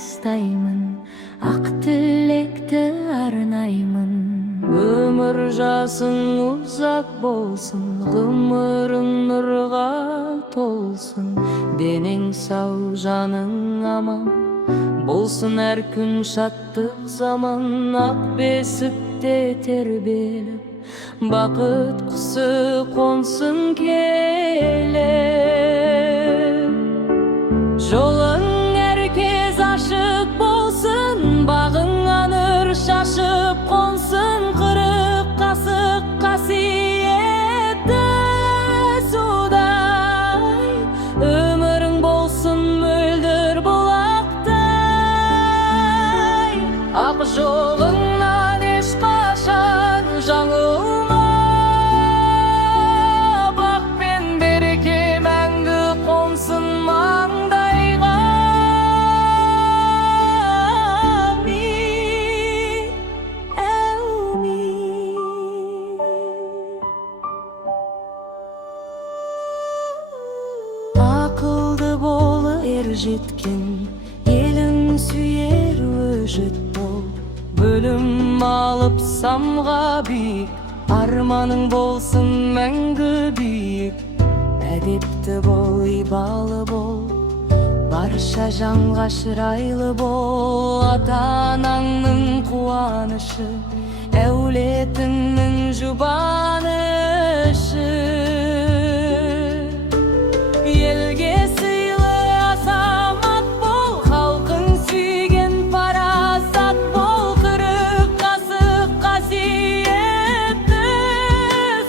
тастаймын, ак тилекти арнаймын. Өмүр жасың узак болсун, гымырың нурга толсун. Денең сау, жаның аман болсун, эр күн шаттык заман. Ак бесикте тербелип, бакыт кушы консун келип. Жолың эркез ашык болсун, багың аныр шашып консун. Кырык касык касиетті судай, өмүрүң болсун мөлдүр булактай. Ак жолуңнан эч качан жаңылма, бак пен береке мәңгі консун маңдайга. Акылды бол, эр жеткен, элиң сүйер өжет бол. Бөлүм алып самга бийик, арманың болсун мәңгі бийик. Әдепті бол, ибалы бол, барша жанга шырайлы бол. Ата-анаңның кубанышы, әулетіңнің жұбанышы. Елге сыйлы азамат бол, халқың сүйген парасат бол. Кырык касык касиетті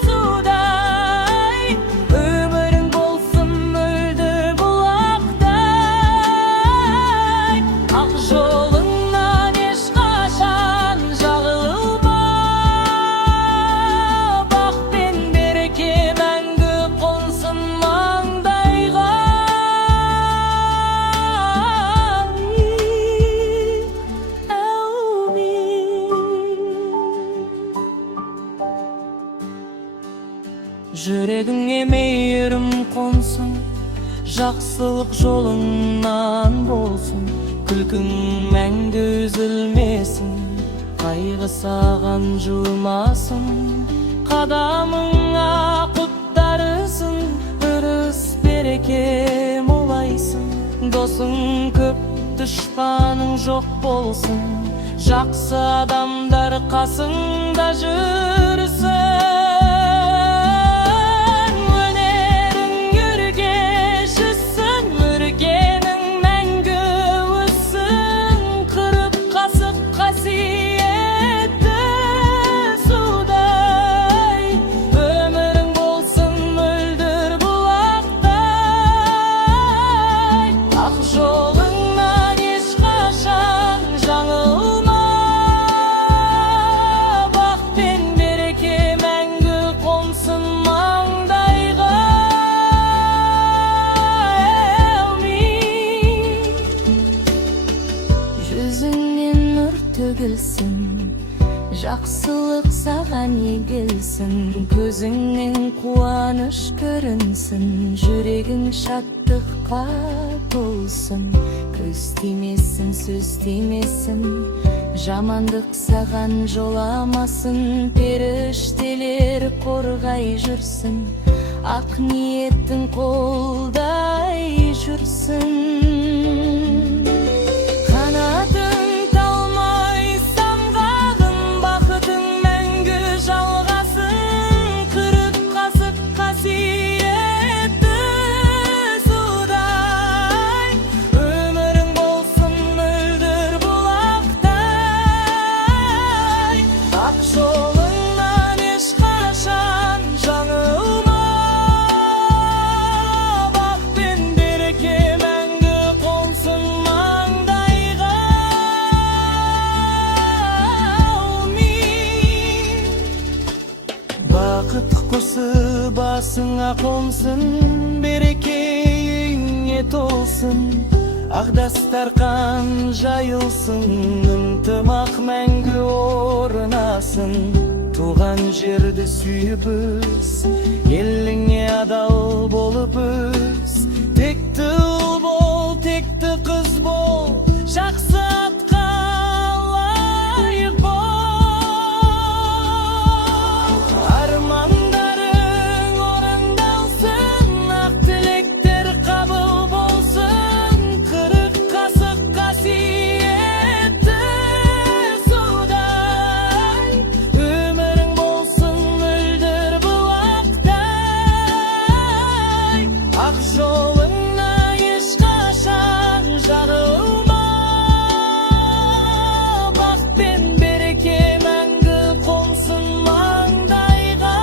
судай, өмірің болсын мөлдір булактай. Ак жолыңнан эч качан жаңылма, бак пен береке мәңгі консун маңдайга. Жүрегіңе мейірім консун, жақсылық жолыңнан болсын. Күлкің мәңгі үзілмесін, қайғы саған жуымасын. Қадамыңа құттарысын, ырыс береке молайсын. Досың көп, дұшпаның жоқ болсын, жақсы адамдар қасыңда жүрсін. Жүзіңнен нұр төгілсін, жақсылық саған егілсін. Көзіңнен қуаныш көрінсін, жүрегің шаттыққа толсын. Көз тимесін, сөз тимесін, жамандық саған жоламасын. Періштелер қорғай жүрсін, ақ ниеттің қолдай жүрсін. Бақыт құсы басыңа қонсын, берекеңе толсын. Ағдастар қан жайылсын, ынтымақ мәңгі орнасын. Туған жерді сүйіп өз, еліңе адал болып өз. Текті ұл бол, текті қыз бол, Жақсы атқа лайық бол. Армандарың орындалсын, ақ тілектер қабыл болсын. Қырық қасық қасиетті судай, өмірің болсын мөлдір бұлақтай. Ақ жолыңа ешқашан жарылма, бақ пен береке мәңгі қонсын маңдайға.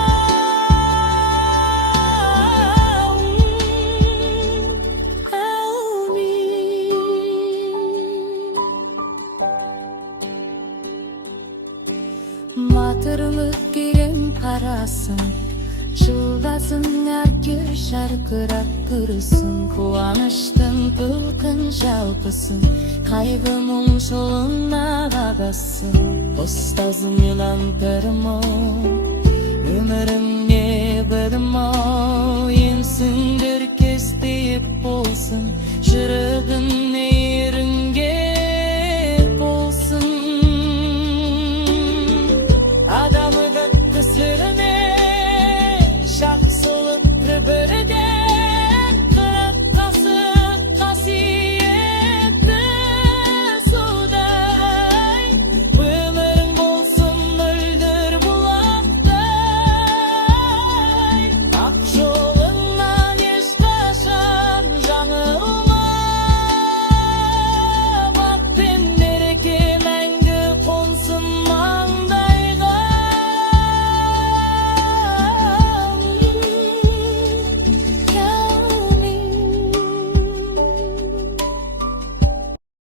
Батырлық керем парасын, жылдасын әрке шарқырап тұрсын. Қуаныштың бүлкін жалпысын, қайғы мұң жолына қадасын. Ұстазым елантырым ау, өмірімне білім ау. Енсіңдер кестейіп болсын, жүрегін